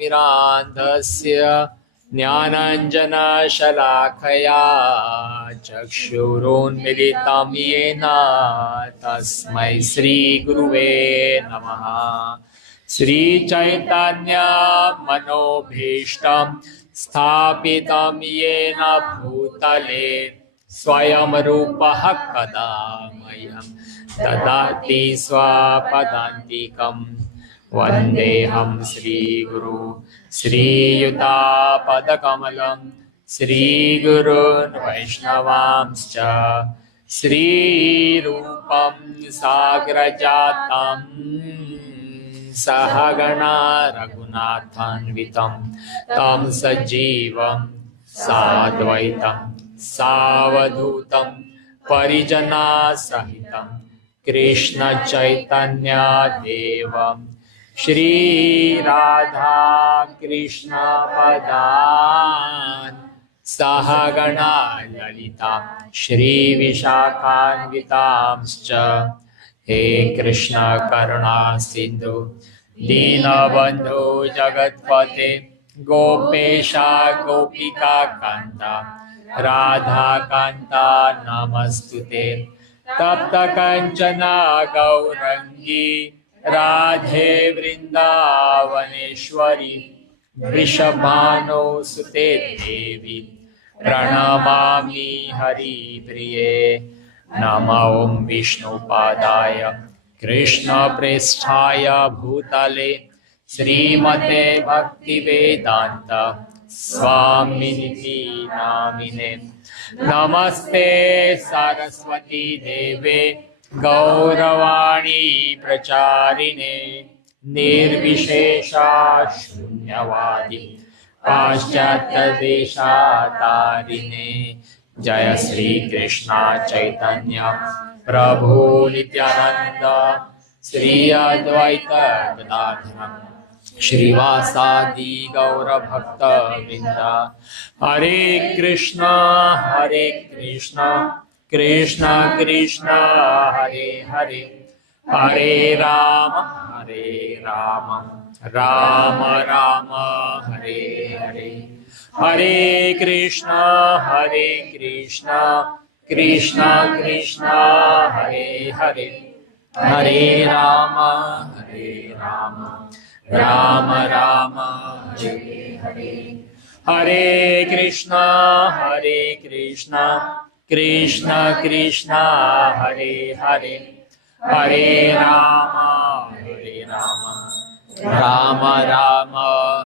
ज्ञानाञ्जनशलाकया ज्ञानाञ्जनशलाकया चक्षुरुन्मिलितं येन तस्मै श्रीगुरुवे नमः। श्रीचैतन्य मनोभीष्टं स्थापितं येन भूतले स्वयं रूपः कदा मह्यं ददाति स्वपदान्तिकं। वन्देऽहं श्रीगुरु श्रीयुतापदकमलं श्रीगुरून् वैष्णवांश्च श्रीरूपं साग्रजातं सहगणा रघुनाथान्वितं तं सजीवं साद्वैतं सावधूतं परिजनसहितं कृष्ण चैतन्य देवं श्रीराधा कृष्ण पदान् सहगणा ललिता श्रीविशाखान्वितांश्च। हे कृष्ण करुणा सिन्धु दीनबन्धु जगत्पते गोपेशा गोपिका कान्ता राधा कान्ता नमस्तुते। तप्त कंचना गौरंगी राधे वृंदावनेश्वरी वृषभानुसुते देवी प्रणमामि हरिप्रिये। नमो विष्णुपादाय कृष्णप्रेष्ठाय भूतले श्रीमते भक्तिवेदान्त स्वामिनिति नामिने। नमस्ते सरस्वती देवे गौरवाणी प्रचारिणे निर्विशेषा शून्यवादी पाश्चात्य देशातारिणे। जय श्री कृष्ण चैतन्य प्रभु नित्यानंद श्री अद्वैत गदाधर श्रीवासादि गौर भक्त वृंदा। हरे कृष्ण कृष्ण कृष्ण हरे हरे हरे राम राम राम हरे हरे। हरे कृष्ण कृष्ण कृष्ण हरे हरे हरे राम राम राम हरे हरे। हरे कृष्ण कृष्ण कृष्ण हरे हरे हरे राम राम राम